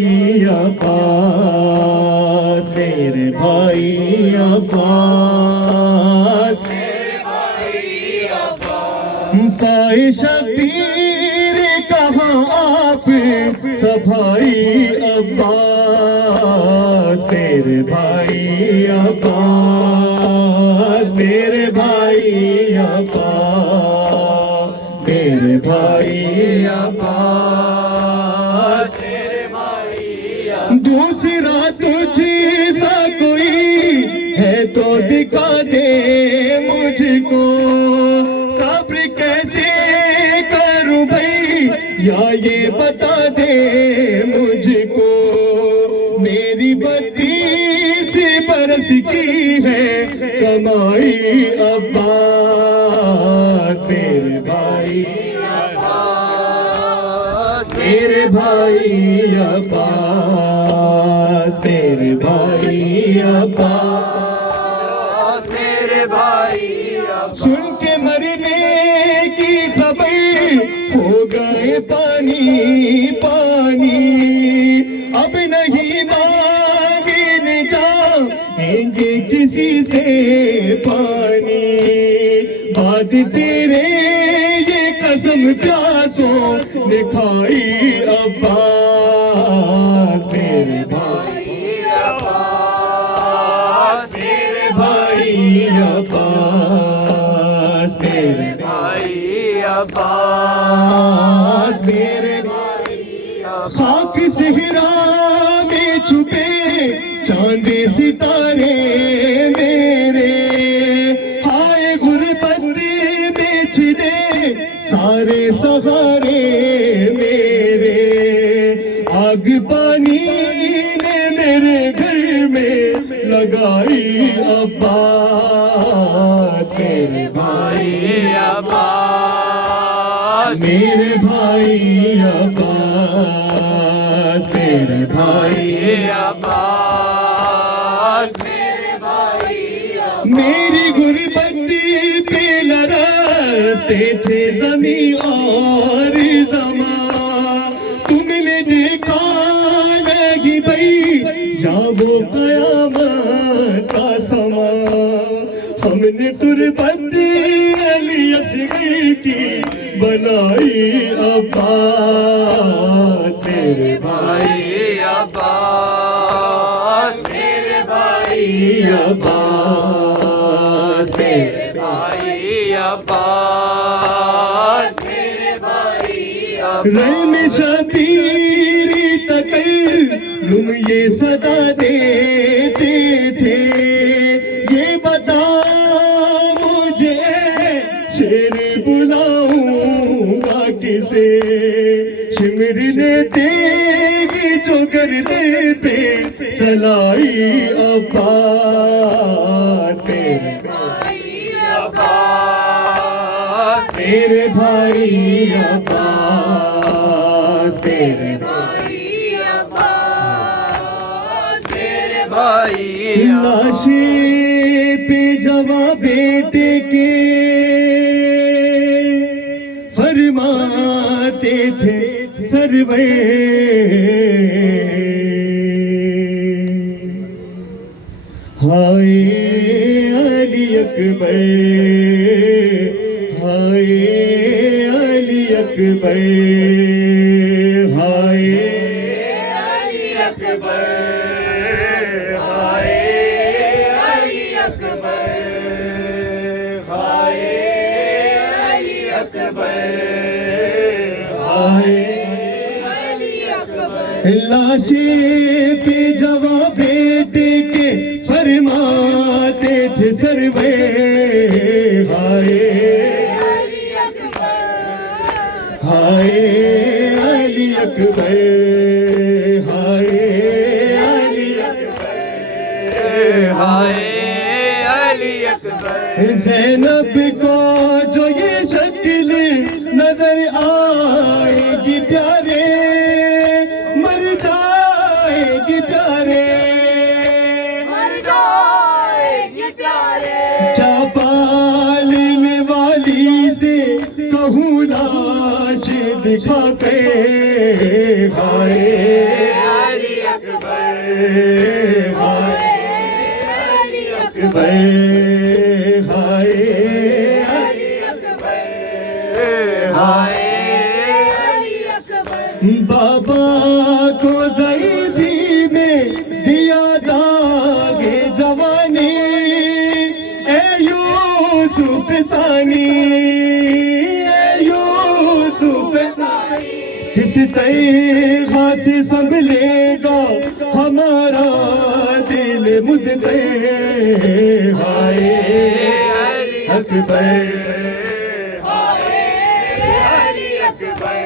عباس، میرے بھائی عباس، پائے شبیر کہاں آپ سبھائی عباس، میرے بھائی عباس، میرے بھائی عباس، میرے بھائی عباس، میرے بھائی عباس، دوسرا تجھ سا کوئی ہے تو دکھا دے مجھ کو، صبر کیسے کروں بھائی یا یہ بتا دے مجھ کو، میری 32 برس کی ہے کمائی عباس، میرے بھائی عباس، میرے بھائی عباس، میرے بھائی عباس، میرے بھائی عباس، سن کے مرنے کی خبر ہو گئے پانی پانی، اب نہیں مانگنے جائیں گے کسی سے پانی، بعد تیرے یہ قسم پیاسوں نے کھائی عباس، میرے بھائی عباس، میرے بھائی عباس، میرے بھائی عباس، میرے بھائی عباس، خاک صحرا میں چھپے چاند ستارے میرے، ہائے غربت بیچ دے سارے سہارے میرے، آگ پانی نے میرے گھر میں لگائی عباس، میرے بھائی عباس، میرے بھائی عباس، میرے بھائی عباس، میرے بھائی عباس، میری غربت پہ لرزتے تھے زمین اور زمان، تم نے دیکھا نہیں بھائی یا وہ قیامت کا سما، ہم نے تربت علی اصغر کی بنائی عباس، میرے بھائی عباس، میرے بھائی عباس، میرے بھائی عباس، میرے بھائی عباس، رحم شبیری تکلم یہ صدا دیتے تھے، یہ بتا مجھے شیر بلاؤں گا کسے، شمرنے تیری جو گردے پہ چلائی عباس، میرے بھائی عباس، میرے بھائی عباس، میرے بھائی عباس، میرے بھائی لاشیں پہ جواب بیٹے کے فرماتے تھے سرور، ہائے علی اکبر، ہائے علی اکبر، ہائے علی اکبر، ہائے علی اکبر، ہائے علی اکبر، ہائے علی اکبر، لاشیں پہ جواب بیٹے کے فرماتے تھے سرور، ہائے علی اکبر، ہائے علی اکبر، ہائے زینب کو جو یہ شکل نظر آئے گی پیارے مر جائے گی پیارے کیا پالنے والی سے کہوں لاش دکھا کے ہائے علی اکبر ہائے علی اکبر ہائے علی اکبر ہائے علی اکبر بابا کو ضعیفی میں دیا داغ جوانی اے یوسف ثانی اے یوسف ثانی کس طرح سے سنبھلے گا ہمارا دل مجھ پہ ہائے علی اکبر ہائے علی اکبر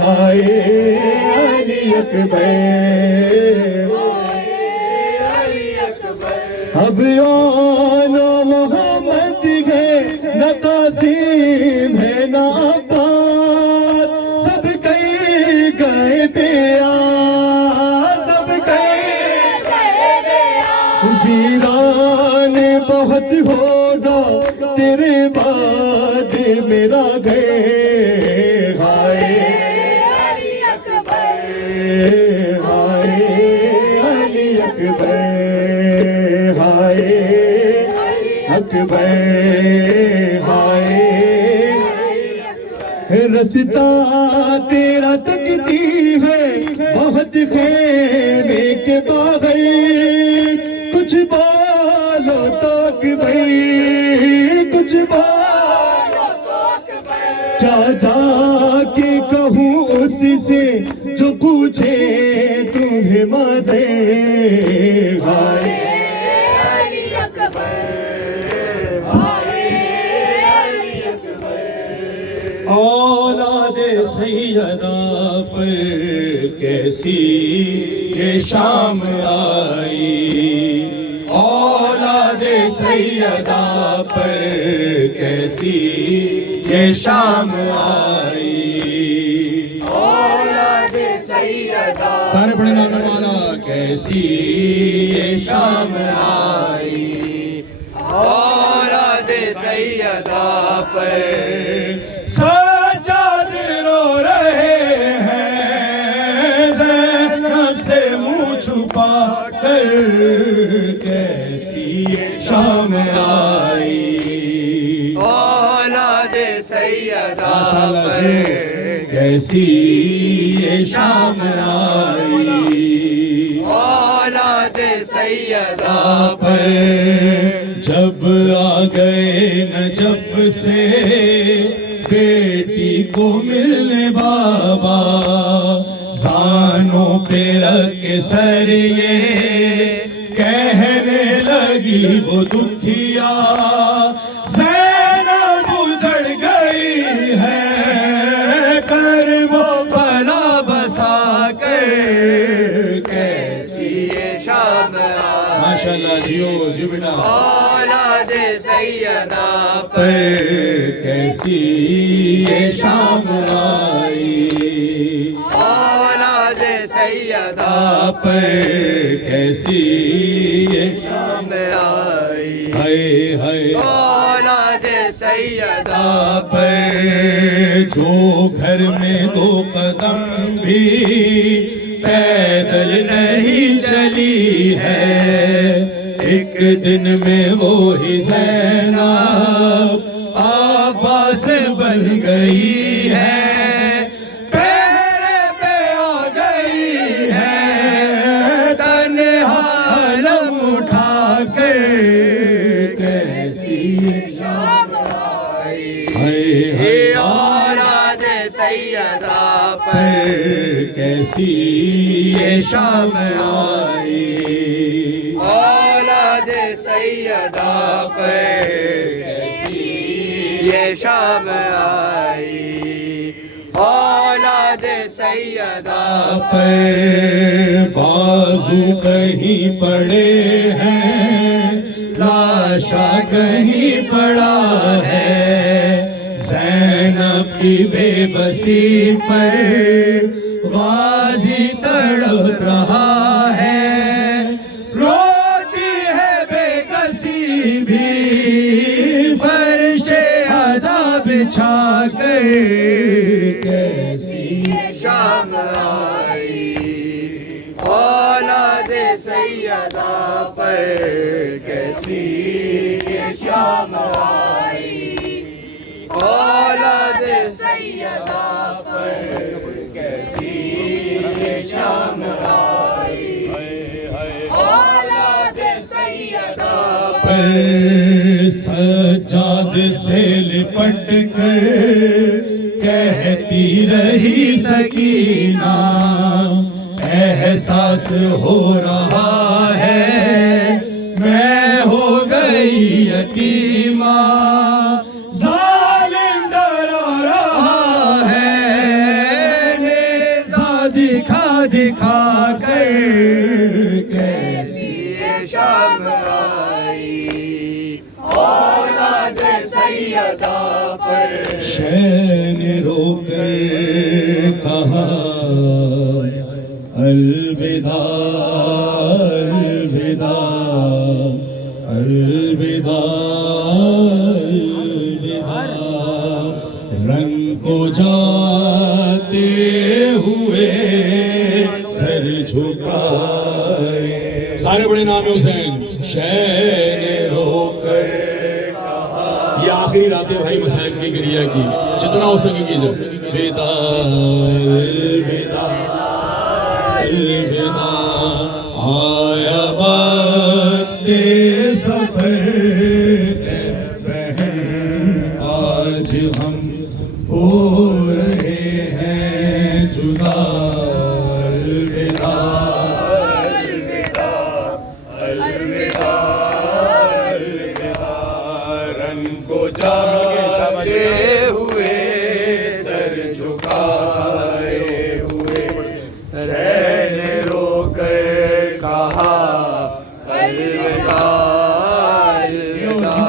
ہائے علی اکبر اب آن محمد ہے نہ قاسم ہے نہ عباس سب کہیں گئے بیا سب کہیں گئے بیا ویران بہت ہوگا تیرے بعد میرا گھر ہائے علی اکبر ہائے علی اکبر ہائے اکبر ہائے رستا تیرا تکتی ہے بہت خیمے کے باغی کچھ بالو تک بھئی کچھ بالو تک بھئی کیا جا کے کہوں اس سے جو پوچھے تمہیں مدے ہائے اولاد سیدہ پر کیسی یہ شام آئی اولاد سیدہ پر کیسی یہ شام آئی اولاد سیدہ سارے بڑے نام والا کیسی یہ شام آئی اولاد سیدہ پر سجاد رو رہے ہیں زینب سے منہ چھپا کر کیسی یہ شام آئی اولاد سیدہ پر کیسی یہ شام آئی اولاد سیدہ پر جب آ گئے نجف سے بیٹی کو ملنے بابا زانوں پہ رکھ کے سر یہ کہنے لگی وہ دکھیا زینب اجڑ گئی ہے کرب بلا بسا کر کیسی یہ شام آئی ماشاءاللہ جیو جی بیٹا اولاد سیدہ پر کیسی یہ شام آئی اولاد سیدہ پر کیسی یہ شام آئی ہائے ہائے اولاد سیدہ پر جو گھر میں دو قدم بھی پیدل نہیں چلی ہے ایک دن میں وہی زینب عباس بن گئی ہے پیرے پہ آ گئی ہے تنہا علم اٹھا کر کیسی شام آئی اولاد سیدہ پر کیسی یہ شام آئی اولاد سیدہ پر کیسی یہ شام آئی اولاد سیدہ پر بازو کہیں پڑے ہیں لاش نشہ کہیں پڑا ہے، زینب کی بے بسی پر غازی تڑپ رہا ہے، روتی ہے بے کسی بھی فرش عذاب بچھا کر، کیسی شام آئی اولاد سیدہ پر، کیسی شام آئی اولاد سیدہ پر، کیسی شام آئی اولاد سیدہ پر، سجاد سے لپٹ کر کہتی رہی سکینہ، احساس ہو رہا ہے میں ہو گئی یتیمہ، ظالم ڈرا رہا ہے نیزہ دکھا دکھا کر، کیسی شام آئی اولاد سیدہ پر، شہ نے رو کر کہا الوداع الوداع الوداع الوداع، رنگ کو جاتے ہوئے سر جھکائے، سارے بڑے نام حسین، شہ نے رو کر کہا، یہ آخری رات ہے بھائی مسائب کی گریہ کی، جتنا ہو سکے کیجئے، الوداع الوداع الوداع، آیا وقت سفر ہے بہن، آج ہم ہو رہے ہیں جدا، الوداع الوداع الوداع الوداع، رنگ کو جاتے ہوئے سر جھکائے ہوئے، شہ نے رو کر کہا الوداع الوداع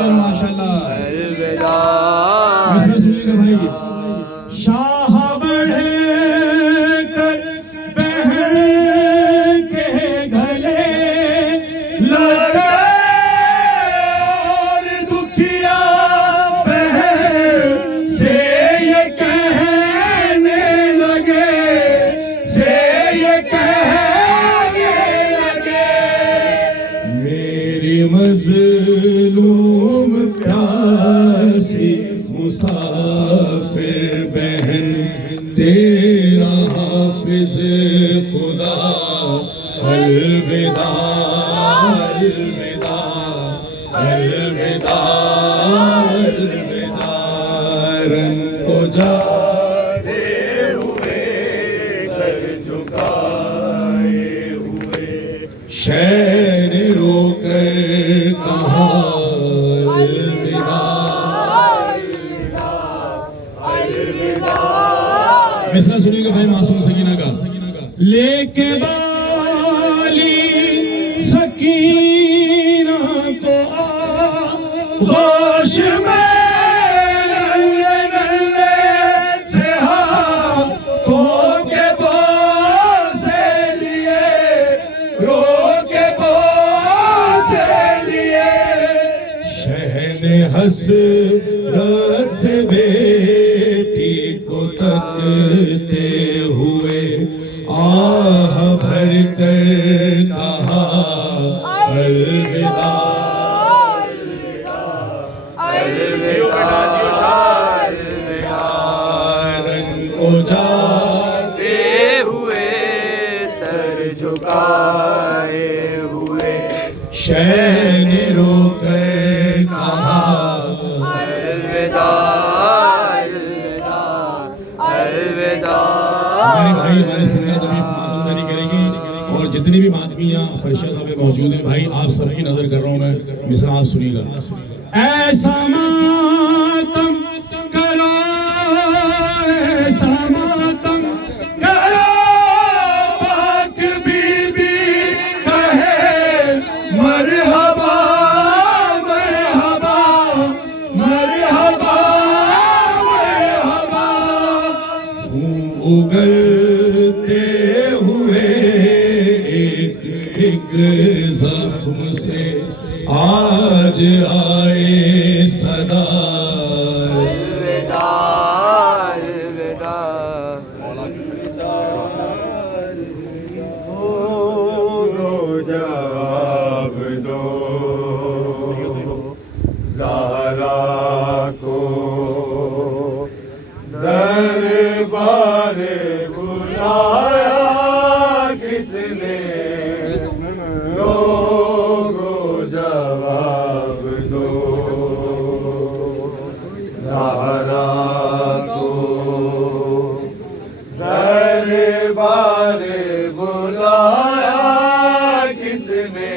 الوداع، شاہ بڑھ کر بہن کے گلے لگے اور دکھیا بہن سے یہ کہنے لگے، سے یہ کہنے لگے، میری مظلوم پیاسی مسافر بہن، تیرا حافظ خدا، الوداع الوداع الوداع الوداع، رنگ کو جاتے ہوئے سر جھکائے ہوئے، شہ نے رو کر کہا مثلا سنیے گا بھائی معصوم سکینہ کا، لے کے بالی سکینہ کو آغوش میں نلے نلے سے ہاتھوں کے بوسے لیے، رو کے بوسے لیے، شہ نے حسرت سے بیٹی کو تکتے ہوئے آہ بھر کر کہا الوداع الوداع، رنگ کو جاتے ہوئے سر جھکائے ہوئے، شہ نے رو کر کہا الوداع الوداع۔ ہمارے بھائی ہمارے سرکار ابھی خاتمہ کرے گی، اور جتنی بھی ماتمیاں فرشہ صاحب موجود ہیں بھائی آپ سب کی نظر کر رہا ہوں میں، مثلا آپ سنیے گا، ایسا ماتم کرو ایسا ماتم کرو، پاک بی بی کہے مرحبا مرحبا، ابلتے ہوئے ایک ایک زخم سے آج آئے صدا جواب دو زہرا کو دربار بلایا کس نے لوگو جواب دو زہرا کو دربار بلایا کس نے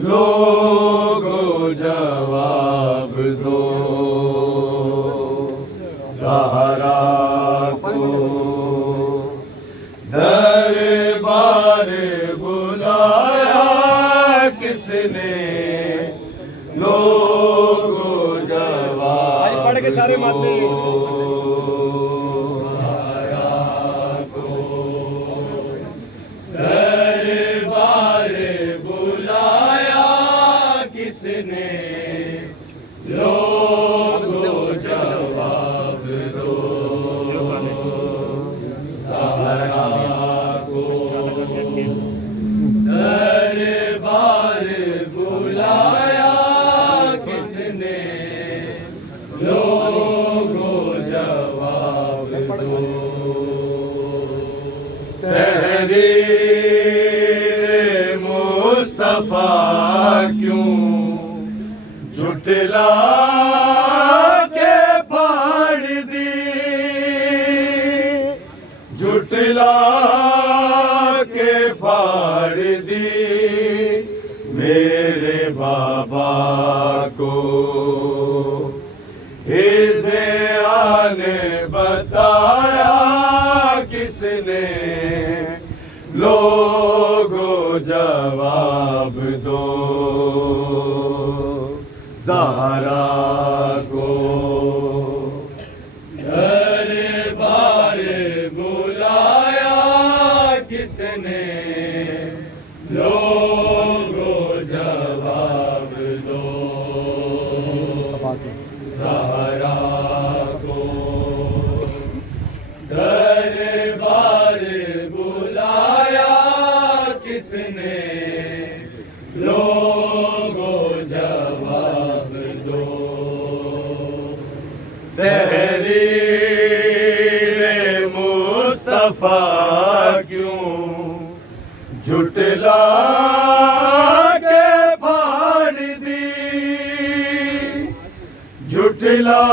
لوگو جواب دو زہرا کو دربار بلایا کس نے لوگو جواب پڑھ کے سارے ماتے تحریر مصطفیٰ کیوں جھٹلا کے پھاڑ دی جھٹلا کے پھاڑ دی میرے بابا کو ہزیان بتایا کس نے لوگو جواب دو زہرا کو دربار بلایا کس نے لوگو جواب دو زہرا کو دربار بلایا کس نے لوگو جواب دو تحریر مصطفیٰ کیوں جھٹلا کے پھاڑ دی جھٹلا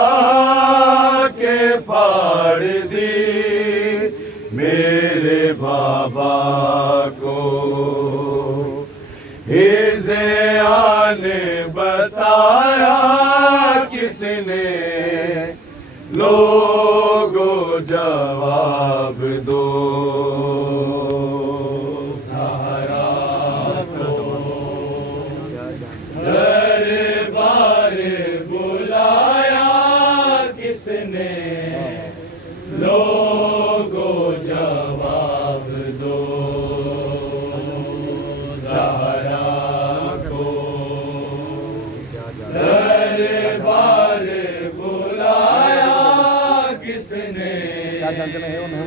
کے پھاڑ دی میرے بابا کو ہزیان بتایا کس نے لوگو جواب دو زہرا کو دربار بلایا کس نے لوگو جواب دو زہرا کو دربار بلایا کس نے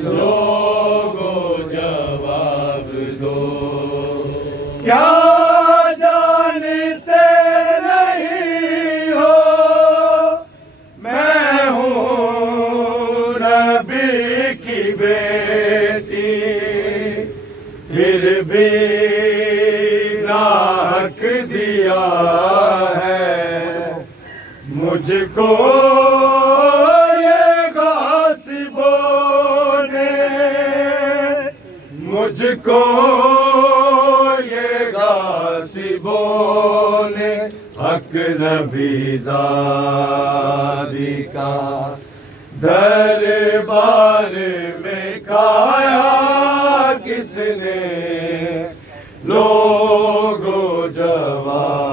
لوگو جواب دو کیا جانتے نہیں ہو میں ہوں نبی کی بیٹی پھر بھی ناحق دیا ہے مجھ کو یہ غاصبوں نے مجھ کو یہ غاصبوں نے حق نبی زادی کا دربار میں کھایا کس نے لوگو جواب